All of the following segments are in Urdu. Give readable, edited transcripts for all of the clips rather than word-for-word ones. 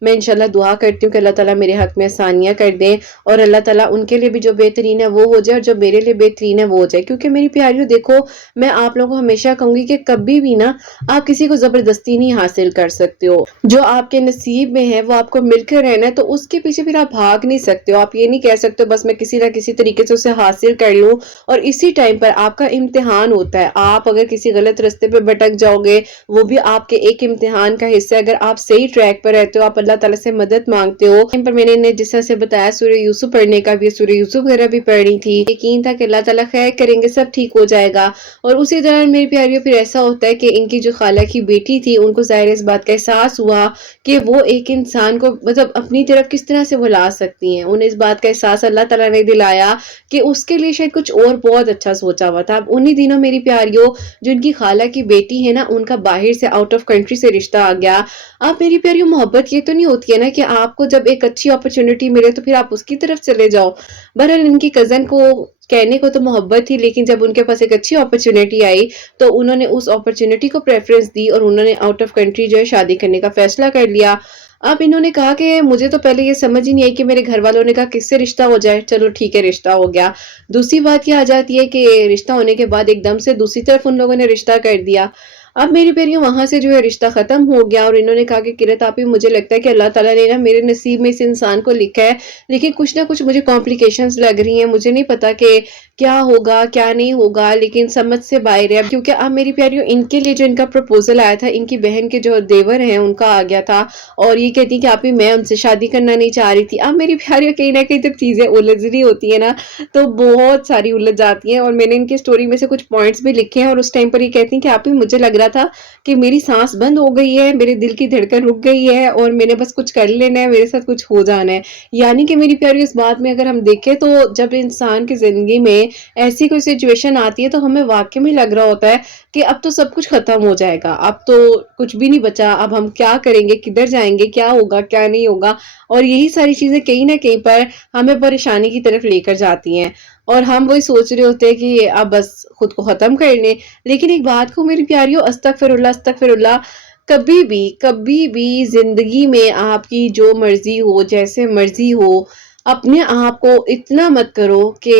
میں انشاءاللہ دعا کرتی ہوں کہ اللہ تعالیٰ میرے حق میں آسانیاں کر دیں اور اللہ تعالیٰ ان کے لیے بھی جو بہترین ہے وہ ہو جائے اور جو میرے لیے بہترین ہے وہ ہو جائے۔ کیونکہ میری پیاریوں دیکھو، میں آپ لوگوں کو ہمیشہ کہوں گی کہ کبھی بھی نا آپ کسی کو زبردستی نہیں حاصل کر سکتے ہو، جو آپ کے نصیب میں ہے وہ آپ کو مل کر رہنا ہے، تو اس کے پیچھے پھر آپ بھاگ نہیں سکتے ہو۔ آپ یہ نہیں کہہ سکتے بس میں کسی نہ کسی طریقے سے اسے حاصل کر لوں، اور اسی ٹائم پر آپ کا امتحان ہوتا ہے۔ آپ اگر کسی غلط راستے پہ بھٹک جاؤ گے، وہ بھی آپ کے ایک امتحان کا حصہ ہے۔ اگر آپ صحیح ٹریک پر رہتے ہو، آپ اللہ تعالیٰ سے مدد مانگتے ہو، پر میں نے جس طرح سے بتایا سورہ یوسف پڑھنے کا بھی، سورہ یوسف وغیرہ بھی پڑھنی تھی، یقین تھا کہ اللہ تعالیٰ خیر کریں گے، سب ٹھیک ہو جائے گا۔ اور اسی دوران میری پیاریوں پھر ایسا ہوتا ہے کہ ان کی جو خالہ کی بیٹی تھی، ان کو ظاہر اس بات کا احساس ہوا کہ وہ ایک انسان کو مطلب اپنی طرف کس طرح سے بلا سکتی ہیں۔ انہیں اس بات کا احساس اللہ تعالیٰ نے دلایا کہ اس کے لیے شاید کچھ اور بہت اچھا سوچا ہوا تھا۔ اب انہی دنوں میری پیاریوں جو ان کی خالہ کی بیٹی ہے نا، ان کا باہر سے آؤٹ آف کنٹری سے رشتہ آ گیا۔ اب میری پیاریوں محبت یہ تو نہیں ہوتی ہے نا کہ آپ کو جب ایک اچھی اپرچونٹی ملے تو پھر آپ اس کی طرف چلے جاؤ۔ بہرحال ان کی کزن کو کہنے کو تو محبت تھی، لیکن جب ان کے پاس ایک اچھی اپرچونٹی آئی تو انہوں نے اس اپرچونٹی کو پریفرنس دی اور انہوں نے آؤٹ آف کنٹری جو ہے شادی کرنے کا فیصلہ کر لیا۔ اب انہوں نے کہا کہ مجھے تو پہلے یہ سمجھ ہی نہیں آئی کہ میرے گھر والوں نے کہا کس سے رشتہ ہو جائے، چلو ٹھیک ہے رشتہ ہو گیا۔ دوسری بات یہ آ جاتی ہے کہ رشتہ ہونے کے بعد ایک دم سے دوسری طرف ان لوگوں نے رشتہ کر دیا۔ اب میری پیریوں وہاں سے جو ہے رشتہ ختم ہو گیا اور انہوں نے کہا کہ قرت آپی، مجھے لگتا ہے کہ اللہ تعالیٰ نے نا میرے نصیب میں اس انسان کو لکھا ہے، لیکن کچھ نہ کچھ مجھے کمپلیکیشنز لگ رہی ہیں، مجھے نہیں پتا کہ کیا ہوگا کیا نہیں ہوگا، لیکن سمجھ سے باہر ہے۔ کیونکہ اب میری پیاریوں ان کے لیے جو ان کا پروپوزل آیا تھا، ان کی بہن کے جو دیور ہیں ان کا آ گیا تھا، اور یہ کہتی کہ آپی میں ان سے شادی کرنا نہیں چاہ رہی تھی۔ اب میری پیاریوں کہیں نہ کہیں جب چیزیں الجھ رہی ہوتی ہیں نا تو بہت ساری الجھ جاتی ہیں، اور میں نے ان کی سٹوری میں سے کچھ پوائنٹس بھی لکھے ہیں، اور اس ٹائم پر یہ کہتی ہیں کہ آپی مجھے لگ رہا تھا کہ میری سانس بند ہو گئی ہے، میرے دل کی دھڑکن رک گئی ہے، اور میں نے بس کچھ کر لینا ہے، میرے ساتھ کچھ ہو جانا ہے۔ یعنی کہ میری پیاری اس بات میں اگر ہم دیکھیں تو جب انسان کی زندگی میں ایسی کوئی سچویشن آتی ہے تو ہمیں واقعی میں لگ رہا ہوتا ہے کہ اب تو سب کچھ ختم ہو جائے گا، اب تو کچھ بھی نہیں بچا، اب ہم کیا کریں گے، کدھر جائیں گے، کیا ہوگا کیا نہیں ہوگا، اور یہی ساری چیزیں کہیں نہ کہیں پر ہمیں پریشانی کی طرف لے کر جاتی ہیں، اور ہم وہی سوچ رہے ہوتے ہیں کہ اب بس خود کو ختم کر لیں۔ لیکن ایک بات کو میری پیاریوں، استغفر اللہ استغفر اللہ، کبھی بھی زندگی میں آپ کی جو مرضی ہو، جیسے مرضی ہو، اپنے آپ کو اتنا مت کرو کہ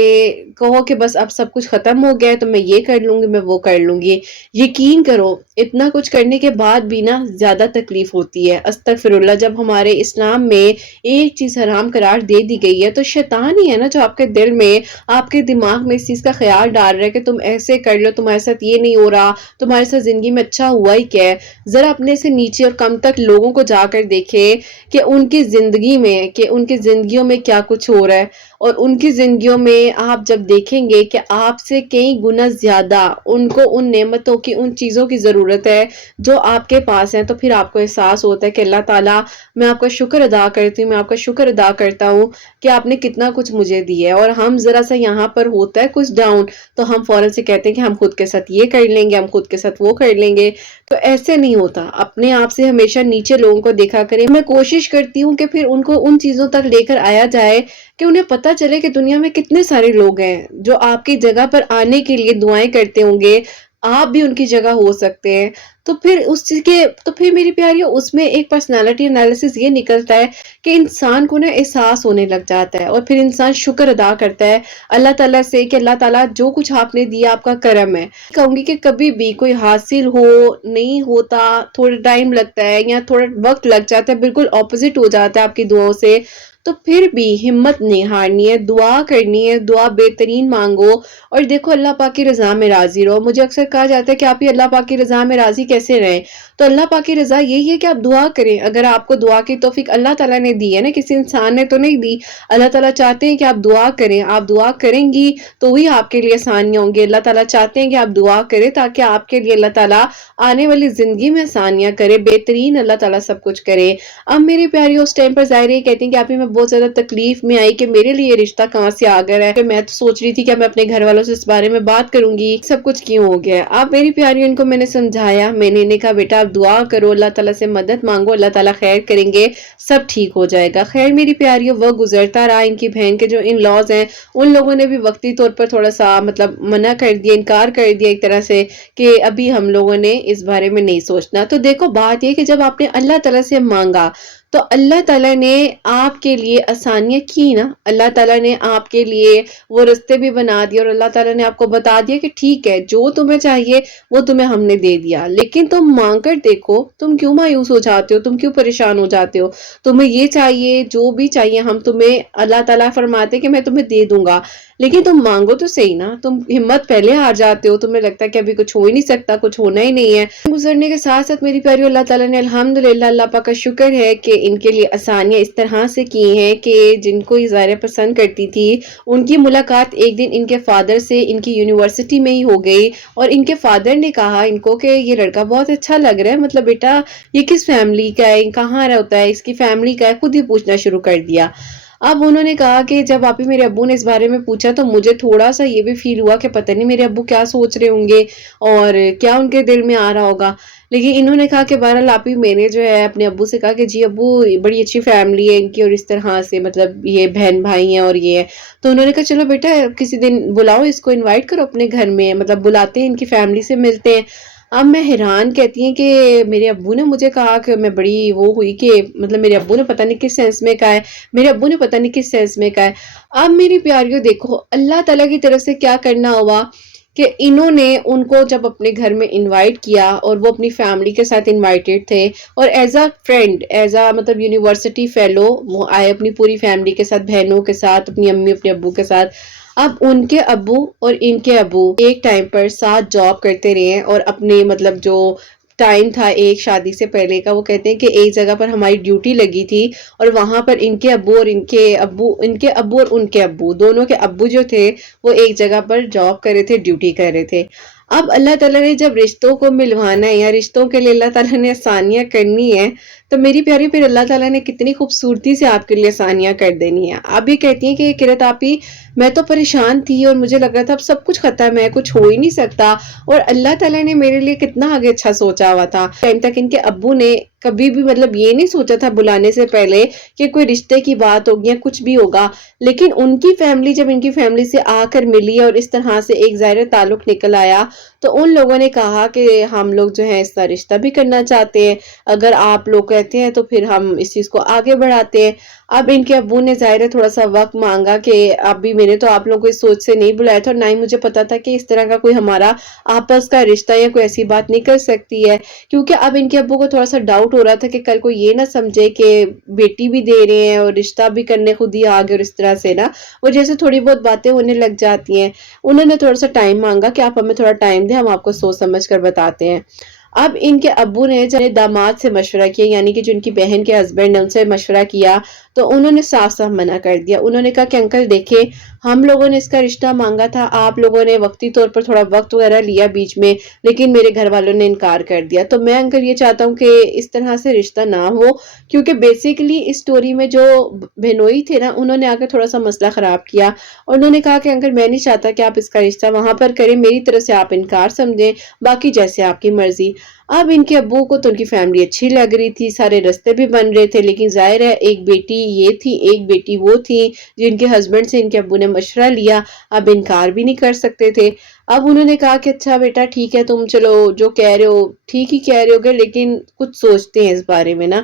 کہو کہ بس اب سب کچھ ختم ہو گیا ہے تو میں یہ کر لوں گی، میں وہ کر لوں گی۔ یقین کرو اتنا کچھ کرنے کے بعد بھی نا زیادہ تکلیف ہوتی ہے۔ استغفر اللہ، جب ہمارے اسلام میں ایک چیز حرام قرار دے دی گئی ہے تو شیطان ہی ہے نا جو آپ کے دل میں، آپ کے دماغ میں اس چیز کا خیال ڈال رہا ہے کہ تم ایسے کر لو، تمہارے ساتھ یہ نہیں ہو رہا، تمہارے ساتھ زندگی میں اچھا ہوا ہی کیا ہے۔ ذرا اپنے سے نیچے اور کم تک لوگوں کو جا کر دیکھے کہ ان کی زندگی میں، کہ ان کی زندگیوں میں کیا کچھ ہو رہا ہے، اور ان کی زندگیوں میں آپ جب دیکھیں گے کہ آپ سے کئی گنا زیادہ ان کو ان نعمتوں کی، ان چیزوں کی ضرورت ہے جو آپ کے پاس ہیں، تو پھر آپ کو احساس ہوتا ہے کہ اللہ تعالیٰ میں آپ کا شکر ادا کرتی ہوں، میں آپ کا شکر ادا کرتا ہوں کہ آپ نے کتنا کچھ مجھے دیا ہے۔ اور ہم ذرا سا یہاں پر ہوتا ہے کچھ ڈاؤن تو ہم فوراً سے کہتے ہیں کہ ہم خود کے ساتھ یہ کر لیں گے، ہم خود کے ساتھ وہ کر لیں گے، تو ایسے نہیں ہوتا۔ اپنے آپ سے ہمیشہ نیچے لوگوں کو دیکھا کریں۔ میں کوشش کرتی ہوں کہ پھر ان کو ان چیزوں تک لے کر آیا جائے کہ انہیں پتہ چلے کہ دنیا میں کتنے سارے لوگ ہیں جو آپ کی جگہ پر آنے کے لیے دعائیں کرتے ہوں گے، آپ بھی ان کی جگہ ہو سکتے ہیں۔ تو پھر اس چیز کے، تو پھر میری پیاریوں اس میں ایک پرسنالٹی انالیسس یہ نکلتا ہے کہ انسان کو نا احساس ہونے لگ جاتا ہے، اور پھر انسان شکر ادا کرتا ہے اللہ تعالیٰ سے کہ اللہ تعالیٰ جو کچھ آپ نے دیا آپ کا کرم ہے۔ کہوں گی کہ کبھی بھی کوئی حاصل ہو نہیں ہوتا، تھوڑا ٹائم لگتا ہے یا تھوڑا وقت لگ جاتا ہے، بالکل اپوزٹ ہو جاتا ہے آپ کی دعاؤں سے، تو پھر بھی ہمت نہیں ہارنی ہے، دعا کرنی ہے، دعا بہترین مانگو، اور دیکھو اللہ پاک کی رضا میں راضی رہو۔ مجھے اکثر کہا جاتا ہے کہ آپ ہی اللہ پاک کی رضا میں راضی کیسے رہیں؟ تو اللہ پاک کی رضا یہی ہے کہ آپ دعا کریں۔ اگر آپ کو دعا کی توفیق اللہ تعالیٰ نے دی ہے نا، کسی انسان نے تو نہیں دی، اللہ تعالیٰ چاہتے ہیں کہ آپ دعا کریں، آپ دعا کریں گی تو ہی آپ کے لیے آسانیاں ہوں گی۔ اللہ تعالیٰ چاہتے ہیں کہ آپ دعا کریں تاکہ آپ کے لیے اللہ تعالیٰ آنے والی زندگی میں آسانیاں کرے، بہترین اللہ تعالیٰ سب کچھ کرے۔ اب میری پیاری اس ٹائم پر ظاہر یہ کہتی ہیں کہ آپ ہی میں بہت زیادہ تکلیف میں آئی کہ میرے لیے رشتہ کہاں سے آ گیا ہے، کہ میں تو سوچ رہی تھی کہ میں اپنے گھر والوں سے اس بارے میں بات کروں گی، سب کچھ کیوں ہو گیا ہے۔ اب میری پیاری ان کو میں نے سمجھایا، میں نے کہا بیٹا اب آپ دعا کرو، اللہ تعالیٰ سے مدد مانگو، اللہ تعالیٰ خیر کریں گے، سب ٹھیک ہو جائے گا۔ خیر میری پیاریوں، وہ گزرتا رہا، ان کی بہن کے جو ان لاز ہیں ان لوگوں نے بھی وقتی طور پر تھوڑا سا مطلب منع کر دیا، انکار کر دیا ایک طرح سے کہ ابھی ہم لوگوں نے اس بارے میں نہیں سوچنا۔ تو دیکھو بات یہ کہ جب آپ نے اللہ تعالیٰ سے مانگا تو اللہ تعالیٰ نے آپ کے لیے آسانیاں کی نا، اللہ تعالیٰ نے آپ کے لیے وہ رستے بھی بنا دیے، اور اللہ تعالیٰ نے آپ کو بتا دیا کہ ٹھیک ہے جو تمہیں چاہیے وہ تمہیں ہم نے دے دیا، لیکن تم مانگ کر دیکھو، تم کیوں مایوس ہو جاتے ہو، تم کیوں پریشان ہو جاتے ہو؟ تمہیں یہ چاہیے، جو بھی چاہیے ہم تمہیں، اللہ تعالیٰ فرماتے کہ میں تمہیں دے دوں گا، لیکن تم مانگو تو صحیح نا۔ تم ہمت پہلے ہار جاتے ہو، تمہیں لگتا ہے کہ ابھی کچھ ہو ہی نہیں سکتا، کچھ ہونا ہی نہیں ہے۔ گزرنے کے ساتھ ساتھ میری پیاری اللہ تعالیٰ نے الحمدللہ، اللہ پاک کا شکر ہے کہ ان کے لیے آسانیاں اس طرح سے کی ہیں کہ جن کو یہ ظاہر پسند کرتی تھی ان کی ملاقات ایک دن ان کے فادر سے ان کی یونیورسٹی میں ہی ہو گئی، اور ان کے فادر نے کہا ان کو کہ یہ لڑکا بہت اچھا لگ رہا ہے، مطلب بیٹا یہ کس فیملی کا ہے، کہاں رہتا ہے، اس کی فیملی کا ہے، خود ہی پوچھنا شروع کر دیا۔ اب انہوں نے کہا کہ جب آپ ہی میرے ابو نے اس بارے میں پوچھا تو مجھے تھوڑا سا یہ بھی فیل ہوا کہ پتہ نہیں میرے ابو کیا سوچ رہے ہوں گے اور کیا ان کے دل میں آ رہا ہوگا، لیکن انہوں نے کہا کہ بہرحال آپ ہی میں نے جو ہے اپنے ابو سے کہا کہ جی ابو بڑی اچھی فیملی ہے ان کی، اور اس طرح سے مطلب یہ بہن بھائی ہیں اور یہ ہے۔ تو انہوں نے کہا چلو بیٹا کسی دن بلاؤ اس کو، انوائٹ کرو اپنے گھر میں، مطلب بلاتے ہیں ان کی فیملی سے ملتے ہیں۔ اب میں حیران، کہتی ہیں کہ میرے ابو نے مجھے کہا کہ میں بڑی وہ ہوئی کہ مطلب میرے ابو نے پتہ نہیں کس سینس میں کہا ہے، میرے ابو نے پتہ نہیں کس سینس میں کہا ہے۔ اب میری پیاریوں دیکھو اللہ تعالیٰ کی طرف سے کیا کرنا ہوا کہ انہوں نے ان کو جب اپنے گھر میں انوائٹ کیا، اور وہ اپنی فیملی کے ساتھ انوائٹڈ تھے، اور as a friend, as a مطلب یونیورسٹی فیلو وہ آئے اپنی پوری فیملی کے ساتھ، بہنوں کے ساتھ، اپنی امی اپنے ابو کے ساتھ۔ اب ان کے ابو اور ان کے ابو ایک ٹائم پر ساتھ جاب کرتے رہے ہیں، اور اپنے مطلب جو ٹائم تھا ایک شادی سے پہلے کا، وہ کہتے ہیں کہ ایک جگہ پر ہماری ڈیوٹی لگی تھی، اور وہاں پر ان کے ابو اور ان کے ابو، ان کے ابو اور ان کے ابو دونوں کے ابو جو تھے وہ ایک جگہ پر جاب کر رہے تھے، ڈیوٹی کر رہے تھے۔ اب اللہ تعالیٰ نے جب رشتوں کو ملوانا ہے یا رشتوں کے لیے اللہ تعالیٰ نے آسانیاں کرنی ہے تو میری پیاری پھر اللہ تعالیٰ نے کتنی خوبصورتی سے آپ کے لیے آسانیاں کر دینی ہے۔ اب یہ کہتی ہیں کہ قرۃ آپی میں تو پریشان تھی اور مجھے لگ رہا تھا اب سب کچھ ختم ہے، کچھ ہو ہی نہیں سکتا، اور اللہ تعالیٰ نے میرے لیے کتنا آگے اچھا سوچا ہوا تھا۔ ٹائم تک ان کے ابو نے کبھی بھی مطلب یہ نہیں سوچا تھا بلانے سے پہلے کہ کوئی رشتے کی بات ہوگی یا کچھ بھی ہوگا، لیکن ان کی فیملی جب ان کی فیملی سے آ کر ملی اور اس طرح سے ایک ظاہر تعلق نکل آیا تو ان لوگوں نے کہا کہ ہم لوگ جو ہے اس کا رشتہ بھی کرنا چاہتے ہیں، اگر آپ لوگ کہتے ہیں تو پھر ہم اس چیز کو آگے بڑھاتے ہیں۔ اب ان کے ابو نے ظاہر تھوڑا سا وقت مانگا کہ ابھی میں نے تو آپ لوگوں کو اس سوچ سے نہیں بلایا تھا، اور نہ ہی مجھے پتا تھا کہ اس طرح کا کوئی ہمارا آپس کا رشتہ یا کوئی ایسی بات نکل سکتی ہے، کیونکہ اب ان کے ابو کو تھوڑا سا ڈاؤٹ ہو رہا تھا کہ کل کو یہ نہ سمجھے کہ بیٹی بھی دے رہے ہیں اور رشتہ بھی کرنے خود ہی آگے، اور اس طرح سے نا وہ جیسے تھوڑی بہت باتیں ہونے لگ جاتی ہیں۔ انہوں نے تھوڑا سا ٹائم مانگا کہ آپ ہمیں تھوڑا ٹائم دیں، ہم آپ کو سوچ سمجھ کر بتاتے ہیں۔ اب ان کے ابو نے جب داماد سے مشورہ کیا، یعنی کہ جو ان کی بہن کے ہسبینڈ نے ان سے مشورہ کیا، تو انہوں نے صاف صاف منع کر دیا۔ انہوں نے کہا کہ انکل دیکھیں ہم لوگوں نے اس کا رشتہ مانگا تھا، آپ لوگوں نے وقتی طور پر تھوڑا وقت وغیرہ لیا بیچ میں، لیکن میرے گھر والوں نے انکار کر دیا، تو میں انکل یہ چاہتا ہوں کہ اس طرح سے رشتہ نہ ہو، کیونکہ بیسیکلی اس سٹوری میں جو بہنوئی تھے نا انہوں نے آ کے تھوڑا سا مسئلہ خراب کیا، اور انہوں نے کہا کہ انکل میں نہیں چاہتا کہ آپ اس کا رشتہ وہاں پر کریں، میری طرف سے آپ انکار سمجھیں، باقی جیسے آپ کی مرضی۔ اب ان کے ابو کو تو ان کی فیملی اچھی لگ رہی تھی، سارے رستے بھی بن رہے تھے، لیکن ظاہر ہے ایک بیٹی یہ تھی ایک بیٹی وہ تھی جن کے ہسبینڈ سے ان کے ابو نے مشورہ لیا، اب انکار بھی نہیں کر سکتے تھے۔ اب انہوں نے کہا کہ اچھا بیٹا ٹھیک ہے، تم چلو جو کہہ رہے ہو ٹھیک ہی کہہ رہے ہوگے، لیکن کچھ سوچتے ہیں اس بارے میں نا۔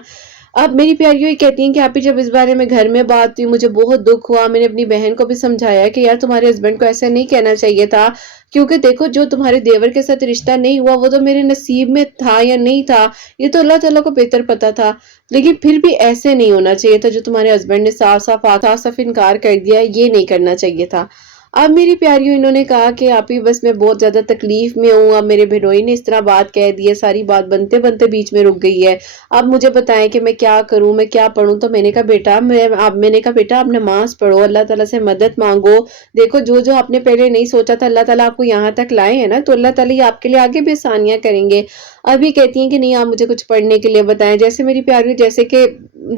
اب میری پیاریوں یہ کہتی ہیں کہ آپ ہی جب اس بارے میں گھر میں بات ہوئی مجھے بہت دکھ ہوا، میں نے اپنی بہن کو بھی سمجھایا کہ یار تمہارے ہسبینڈ کو ایسا نہیں کہنا چاہیے تھا، کیونکہ دیکھو جو تمہارے دیور کے ساتھ رشتہ نہیں ہوا وہ تو میرے نصیب میں تھا یا نہیں تھا یہ تو اللہ تعالیٰ کو بہتر پتا تھا، لیکن پھر بھی ایسے نہیں ہونا چاہیے تھا، جو تمہارے ہسبینڈ نے صاف صاف انکار کر دیا یہ نہیں کرنا چاہیے تھا۔ اب میری پیاریوں انہوں نے کہا کہ آپ ہی بس میں بہت زیادہ تکلیف میں ہوں، اب میرے بہنوئی نے اس طرح بات کہہ دی ہے، ساری بات بنتے بنتے بیچ میں رک گئی ہے، اب مجھے بتائیں کہ میں کیا کروں، میں کیا پڑھوں؟ تو میں نے کہا بیٹا آپ نماز پڑھو، اللہ تعالیٰ سے مدد مانگو، دیکھو جو آپ نے پہلے نہیں سوچا تھا اللہ تعالیٰ آپ کو یہاں تک لائے ہیں نا، تو اللہ تعالیٰ آپ کے لیے آگے بھی آسانیاں کریں گے۔ ابھی کہتی ہیں کہ نہیں آپ مجھے کچھ پڑھنے کے لیے بتائیں، جیسے میری پیاری جیسے کہ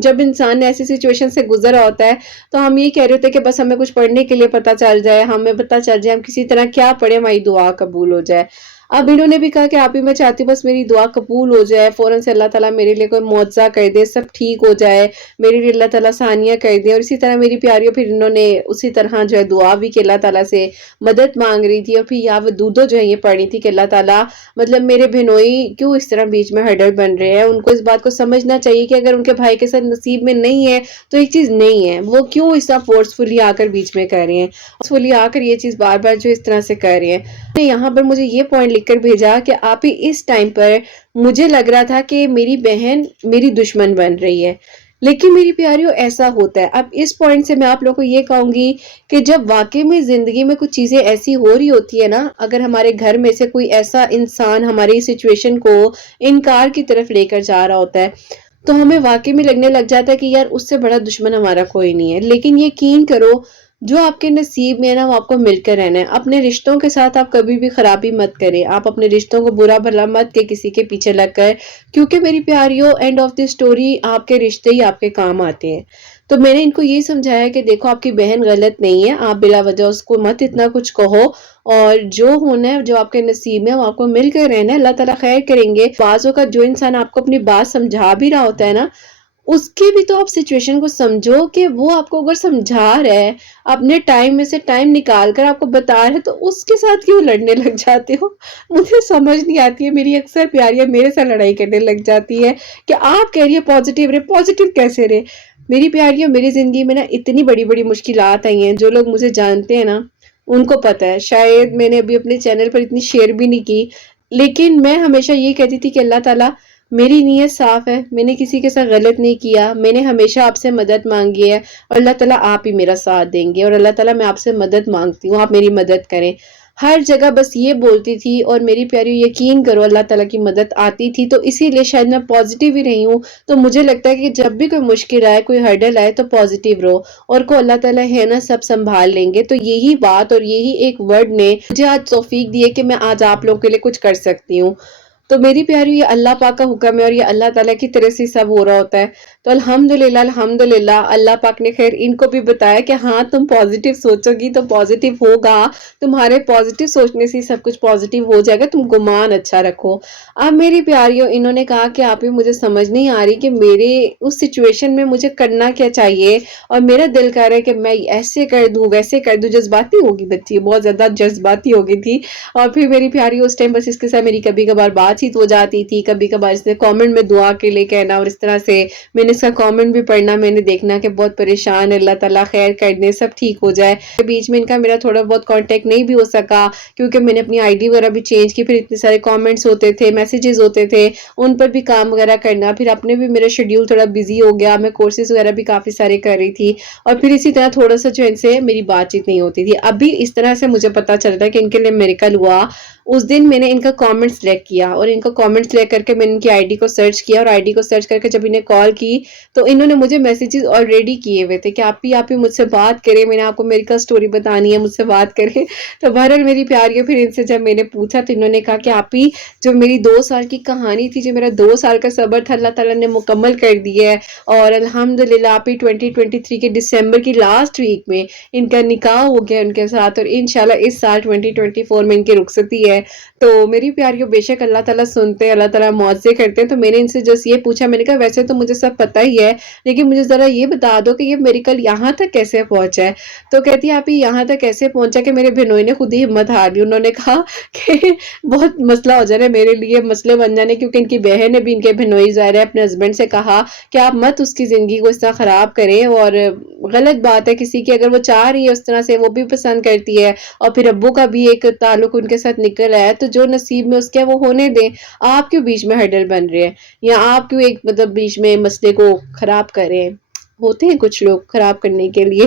جب انسان ایسی سچویشن سے گزر رہا ہوتا ہے تو ہم یہ کہہ رہے ہوتے ہیں کہ بس ہمیں کچھ پڑھنے کے لیے پتہ چل جائے، ہمیں پتہ چل جائے ہم کسی طرح کیا پڑھیں ہماری دعا قبول ہو جائے۔ اب انہوں نے بھی کہا کہ آپ ہی میں چاہتی ہوں بس میری دعا قبول ہو جائے، فوراً سے اللہ تعالیٰ میرے لیے کوئی معجزہ کر دے، سب ٹھیک ہو جائے، میرے لیے اللہ تعالیٰ ثانیہ کر دے۔ اور اسی طرح میری پیاریوں پھر انہوں نے اسی طرح جو ہے دعا بھی کہ اللہ تعالیٰ سے مدد مانگ رہی تھی، اور پھر یا ودودو جو ہے یہ پڑھ رہی تھی کہ اللہ تعالیٰ مطلب میرے بہنوئی کیوں اس طرح بیچ میں ہرڈل بن رہے ہیں، ان کو اس بات کو سمجھنا چاہیے کہ اگر ان کے بھائی کے ساتھ نصیب میں نہیں ہے تو ایک چیز نہیں ہے، وہ کیوں اس طرح فورسفلی آ کر بیچ میں کر رہے ہیں، فورسفلی آ کر یہ چیز بار بار جو اس طرح سے کر رہے ہیں۔ یہاں پر مجھے یہ پوائنٹ لکھ کر بھیجا کہ آپ ہی اس ٹائم پر مجھے لگ رہا تھا کہ میری بہن میری دشمن بن رہی ہے، لیکن میری پیاریوں ایسا ہوتا ہے۔ اب اس پوائنٹ سے میں آپ لوگوں کو یہ کہوں گی کہ جب واقعی میں زندگی میں کچھ چیزیں ایسی ہو رہی ہوتی ہے نا، اگر ہمارے گھر میں سے کوئی ایسا انسان ہماری سچویشن کو انکار کی طرف لے کر جا رہا ہوتا ہے تو ہمیں واقعی میں لگنے لگ جاتا ہے کہ یار اس سے بڑا دشمن ہمارا کوئی نہیں ہے۔ لیکن یقین کرو جو آپ کے نصیب میں ہے نا وہ آپ کو مل کر رہنا ہے۔ اپنے رشتوں کے ساتھ آپ کبھی بھی خرابی مت کریں، آپ اپنے رشتوں کو برا بھلا مت کہ کسی کے پیچھے لگ کر، کیونکہ میری پیاریوں اینڈ آف دی اسٹوری آپ کے رشتے ہی آپ کے کام آتے ہیں۔ تو میں نے ان کو یہی سمجھایا کہ دیکھو آپ کی بہن غلط نہیں ہے، آپ بلا وجہ اس کو مت اتنا کچھ کہو، اور جو ہونا ہے جو آپ کے نصیب میں وہ آپ کو مل کر رہنا ہے، اللہ تعالیٰ خیر کریں گے۔ بعضوں کا جو انسان آپ کو اپنی بات سمجھا بھی رہا ہوتا ہے نا، اس کی بھی تو آپ سچویشن کو سمجھو کہ وہ آپ کو اگر سمجھا رہا ہے، اپنے ٹائم میں سے ٹائم نکال کر آپ کو بتا رہا ہے، تو اس کے ساتھ کیوں لڑنے لگ جاتے ہو؟ مجھے سمجھ نہیں آتی ہے، میری اکثر پیاریاں میرے ساتھ لڑائی کرنے لگ جاتی ہے کہ آپ کہہ رہی ہے پازیٹیو رہے، پازیٹیو کیسے رہے؟ میری پیاریوں میری زندگی میں نا اتنی بڑی بڑی مشکلات آئی ہیں، جو لوگ مجھے جانتے ہیں نا ان کو پتہ ہے، شاید میں نے ابھی اپنے چینل پر اتنی شیئر بھی نہیں کی، لیکن میں ہمیشہ یہ کہتی تھی کہ اللہ تعالیٰ میری نیت صاف ہے، میں نے کسی کے ساتھ غلط نہیں کیا، میں نے ہمیشہ آپ سے مدد مانگی ہے، اور اللہ تعالیٰ آپ ہی میرا ساتھ دیں گے، اور اللہ تعالیٰ میں آپ سے مدد مانگتی ہوں، آپ میری مدد کریں۔ ہر جگہ بس یہ بولتی تھی، اور میری پیاری یقین کرو اللہ تعالیٰ کی مدد آتی تھی، تو اسی لیے شاید میں پازیٹیو ہی رہی ہوں۔ تو مجھے لگتا ہے کہ جب بھی کوئی مشکل آئے، کوئی ہرڈل آئے تو پازیٹیو رہو، اور کو اللہ تعالیٰ ہے نا سب سنبھال لیں گے۔ تو یہی بات اور یہی ایک ورڈ نے مجھے آج توفیق دی ہے کہ میں آج آپ لوگوں کے لیے کچھ کر سکتی ہوں۔ تو میری پیاری یہ اللہ پاک کا حکم ہے، اور یہ اللہ تعالیٰ کی طرف سے سب ہو رہا ہوتا ہے۔ تو الحمدللہ الحمدللہ اللہ پاک نے خیر ان کو بھی بتایا کہ ہاں تم پازیٹیو سوچو گی تو پازیٹیو ہوگا، تمہارے پازیٹیو سوچنے سے سب کچھ پازیٹیو ہو جائے گا، تم گمان اچھا رکھو۔ اب میری پیاریوں انہوں نے کہا کہ آپ ہی مجھے سمجھ نہیں آ رہی کہ میرے اس سچویشن میں مجھے کرنا کیا چاہیے، اور میرا دل کر رہا ہے کہ میں ایسے کر دوں ویسے کر دوں۔ جذباتی ہوگی بچی، بہت زیادہ جذباتی ہو گئی تھی، اور پھر میری پیاری اس ٹائم بس اس کے ساتھ میری کبھی کبھار بات چیت ہو جاتی تھی، کبھی کبھار اس نے کامنٹ میں دعا کے لیے کہنا، اور اس طرح سے میں نے اس کا کامنٹ بھی پڑھنا، میں نے دیکھنا کہ بہت پریشان ہے، اللہ تعالیٰ خیر کر دے، سب ٹھیک ہو جائے۔ بیچ میں ان کا میرا تھوڑا بہت کانٹیکٹ نہیں بھی ہو سکا، کیونکہ میں نے اپنی آئی ڈی وغیرہ بھی چینج کی، پھر اتنے سارے کامنٹس ہوتے تھے، میسیجز ہوتے تھے، ان پر بھی کام وغیرہ کرنا، پھر اپنے بھی میرا شیڈیول تھوڑا بزی ہو گیا، میں کورسز وغیرہ بھی کافی سارے کر رہی تھی، اور پھر اسی طرح تھوڑا سا جو ان سے میری بات چیت نہیں ہوتی تھی۔ ابھی اس طرح سے مجھے پتا چلتا ہے کہ ان کے لیے میریکل ہوا۔ اس دن میں نے ان کا کامنٹ سلیکٹ کیا، اور ان کا کامنٹ سلیکٹ کر کے میں نے ان کی آئی ڈی کو سرچ کیا، اور آئی ڈی کو سرچ کر کے جب انہیں کال کی تو انہوں نے مجھے میسیجز آلریڈی کیے ہوئے تھے کہ آپ ہی مجھ سے بات کریں، میں نے آپ کو میریکل سٹوری بتانی ہے، مجھ سے بات کریں۔ تو بہرحال میری پیاریوں پھر ان سے جب میں نے پوچھا تو انہوں نے کہا کہ آپ ہی جو میری 2 سال کی کہانی تھی، جو میرا 2 سال کا صبر تھا، اللہ تعالیٰ نے مکمل کر دیا ہے، اور الحمدللہ آپ ہی 2023 کے دسمبر کی لاسٹ ویک میں ان کا نکاح ہو گیا ان کے ساتھ، اور انشاءاللہ اس سال 2024 میں ان کی رخصتی ہے۔ تو میری پیاریوں بے شک اللہ تعالیٰ سنتے ہیں، اللہ تعالیٰ معاوضے کرتے ہیں۔ تو میں نے ان سے جس یہ پوچھا، میں نے کہا ویسے تو مجھے سب پتہ ہی ہے، لیکن مجھے ذرا یہ بتا دو کہ یہ میریکل یہاں تک کیسے پہنچا ہے؟ تو کہتی ہے آپ ہی یہاں تک کیسے پہنچا کہ میرے بہنوئی نے خود ہی ہمت ہار لی، انہوں نے کہا کہ بہت مسئلہ ہو جانا ہے میرے لیے، مسئلے بن جانے، کیونکہ ان کی بہن نے بھی ان کے بہنوئی ظاہر ہے اپنے ہسبینڈ سے کہا کہ آپ مت اس کی زندگی کو اس طرح خراب کریں، اور غلط بات ہے کسی کی اگر وہ چاہ رہی ہے اس طرح سے، وہ بھی پسند کرتی ہے، اور پھر ابو کا بھی ایک تعلق ان کے ساتھ نکل رہا ہے، تو جو نصیب میں اس کے وہ ہونے دیں، آپ کیوں بیچ میں ہرڈل بن رہے ہیں، یا آپ کیوں ایک مطلب بیچ میں مسئلے کو خراب کریں؟ ہوتے ہیں کچھ لوگ خراب کرنے کے لیے۔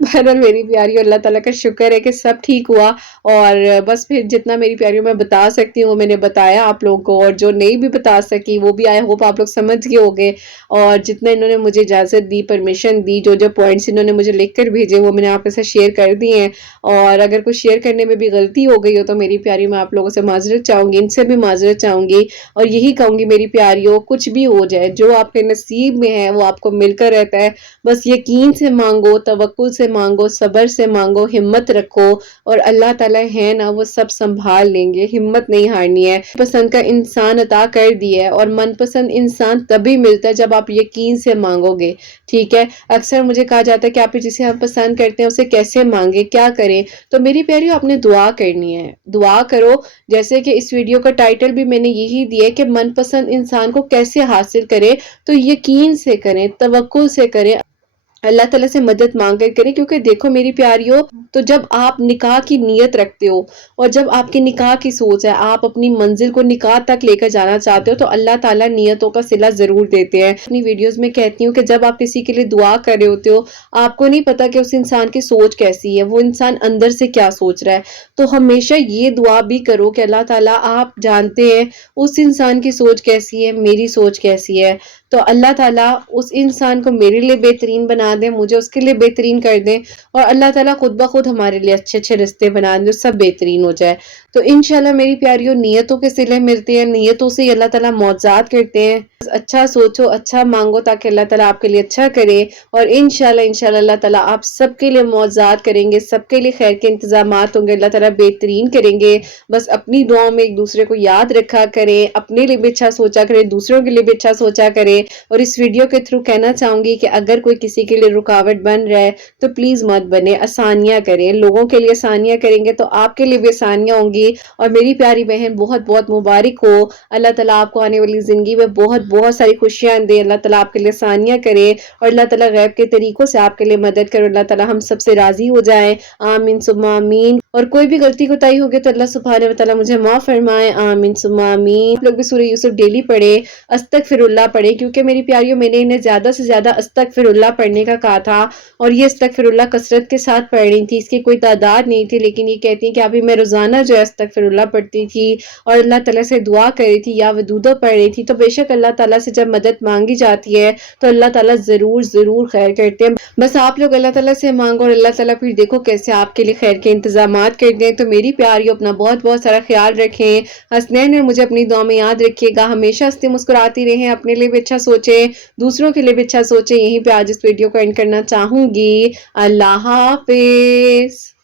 بہرحال میری پیاری اللہ تعالیٰ کا شکر ہے کہ سب ٹھیک ہوا، اور بس پھر جتنا میری پیاریوں میں بتا سکتی ہوں وہ میں نے بتایا آپ لوگوں کو، اور جو نہیں بھی بتا سکی وہ بھی آئی ہوپ آپ لوگ سمجھ گئے ہوگے، اور جتنا انہوں نے مجھے اجازت دی، پرمیشن دی، جو جو پوائنٹس انہوں نے مجھے لکھ کر بھیجے وہ میں نے آپ کے ساتھ شیئر کر دی ہیں، اور اگر کچھ شیئر کرنے میں بھی غلطی ہو گئی ہو تو میری پیاری میں آپ لوگوں سے معذرت چاہوں گی، ان سے بھی معذرت چاہوں گی، اور یہی کہوں گی میری پیاریوں کچھ بھی ہو جائے جو آپ کے نصیب میں ہے وہ آپ کو مل کر رہتا جاتا ہے. بس یقین سے مانگو، توکل سے مانگو، صبر سے مانگو، ہمت رکھو، اور اللہ تعالیٰ ہے نا وہ سب سنبھال لیں گے. ہمت نہیں ہارنی ہے. پسند کا انسان عطا کر دیا ہے، اور من پسند انسان تبھی ملتا ہے جب آپ یقین سے مانگو گے. ٹھیک ہے. اکثر مجھے کہا جاتا ہے کہ آپ جسے ہم پسند کرتے ہیں اسے کیسے مانگے، کیا کریں. تو میری پیاری آپ نے دعا کرنی ہے. دعا کرو، جیسے کہ اس ویڈیو کا ٹائٹل بھی میں نے یہی دیا ہے کہ من پسند انسان کو کیسے حاصل کرے. تو یقین سے کریں، توکل سے کریں، اللہ تعالیٰ سے مدد مانگ کر کریں. کیونکہ دیکھو میری پیاریوں، تو جب آپ نکاح کی نیت رکھتے ہو اور جب آپ کی نکاح کی سوچ ہے، آپ اپنی منزل کو نکاح تک لے کر جانا چاہتے ہو، تو اللہ تعالیٰ نیتوں کا صلہ ضرور دیتے ہیں. اپنی ویڈیوز میں کہتی ہوں کہ جب آپ کسی کے لیے دعا کر رہے ہوتے ہو، آپ کو نہیں پتا کہ اس انسان کی سوچ کیسی ہے، وہ انسان اندر سے کیا سوچ رہا ہے. تو ہمیشہ یہ دعا بھی کرو کہ اللہ تعالیٰ آپ جانتے ہیں اس انسان کی سوچ کیسی ہے، میری سوچ کیسی ہے. تو اللہ تعالیٰ اس انسان کو میرے لیے بہترین بنا دیں، مجھے اس کے لیے بہترین کر دیں، اور اللہ تعالیٰ خود بخود ہمارے لیے اچھے اچھے رشتے بنا دیں، سب بہترین ہو جائے. تو انشاءاللہ میری پیاریوں، نیتوں کے صلے ملتے ہیں، نیتوں سے اللہ تعالیٰ معجزات کرتے ہیں. بس اچھا سوچو، اچھا مانگو، تاکہ اللہ تعالیٰ آپ کے لیے اچھا کرے. اور انشاءاللہ اللہ تعالیٰ آپ سب کے لیے معجزات کریں گے، سب کے لیے خیر کے انتظامات ہوں گے، اللہ تعالیٰ بہترین کریں گے. بس اپنی دعاؤں میں ایک دوسرے کو یاد رکھا کریں، اپنے لیے بھی اچھا سوچا کریں، دوسروں کے لیے بھی اچھا سوچا کریں. اور اس ویڈیو کے تھرو کہنا چاہوں گی کہ اگر کوئی کسی کے لیے رکاوٹ بن رہا ہے تو پلیز مت بنے، آسانیاں کریں. لوگوں کے لیے آسانیاں کریں گے تو آپ کے لیے بھی آسانیاں ہوں گی. اور میری پیاری بہن، بہت بہت مبارک ہو. اللہ تعالیٰ آپ کو آنے والی زندگی میں بہت بہت ساری خوشیاں دے. اللہ تعالیٰ آپ کے لیے آسانیاں کرے، اور اللہ تعالیٰ غیب کے طریقوں سے آپ کے لیے مدد کرے. اللہ تعالیٰ ہم سب سے راضی ہو جائے. آمین ثم آمین. اور کوئی بھی غلطی کوتاہی ہوگی تو اللہ سبحانہ و تعالیٰ مجھے معاف فرمائے. آمین ثم آمین. آپ لوگ بھی سورہ یوسف ڈیلی پڑھے، استغفر اللہ پڑھے، کیونکہ میری پیاریوں میں نے انہیں زیادہ سے زیادہ استغفر اللہ پڑھنے کا کہا تھا. اور یہ استغفر اللہ کثرت کے ساتھ پڑھ رہی تھی، اس کی کوئی تعداد نہیں تھی، لیکن یہ کہتی ہیں کہ ابھی میں روزانہ جو ہے استغفر اللہ پڑھتی تھی اور اللہ تعالیٰ سے دعا کر رہی تھی، یا ودودہ پڑھ رہی تھی. تو بے شک اللہ تعالیٰ سے جب مدد مانگی جاتی ہے تو اللہ تعالیٰ ضرور ضرور خیر کرتے ہیں. بس آپ لوگ اللہ تعالیٰ سے مانگو، اور اللہ تعالیٰ پھر دیکھو کیسے آپ کے لیے خیر کے انتظامات کرتے ہیں. تو میری پیاریوں، اپنا بہت بہت سارا خیال رکھیں. حسنین نے مجھے اپنی دعا میں یاد رکھیے گا. ہمیشہ ہنستے مسکراتی رہیں، اپنے لیے بھی اچھا سوچیں، دوسروں کے لیے بھی اچھا سوچیں. یہیں پہ آج اس ویڈیو کو اینڈ کرنا چاہوں گی. اللہ حافظ.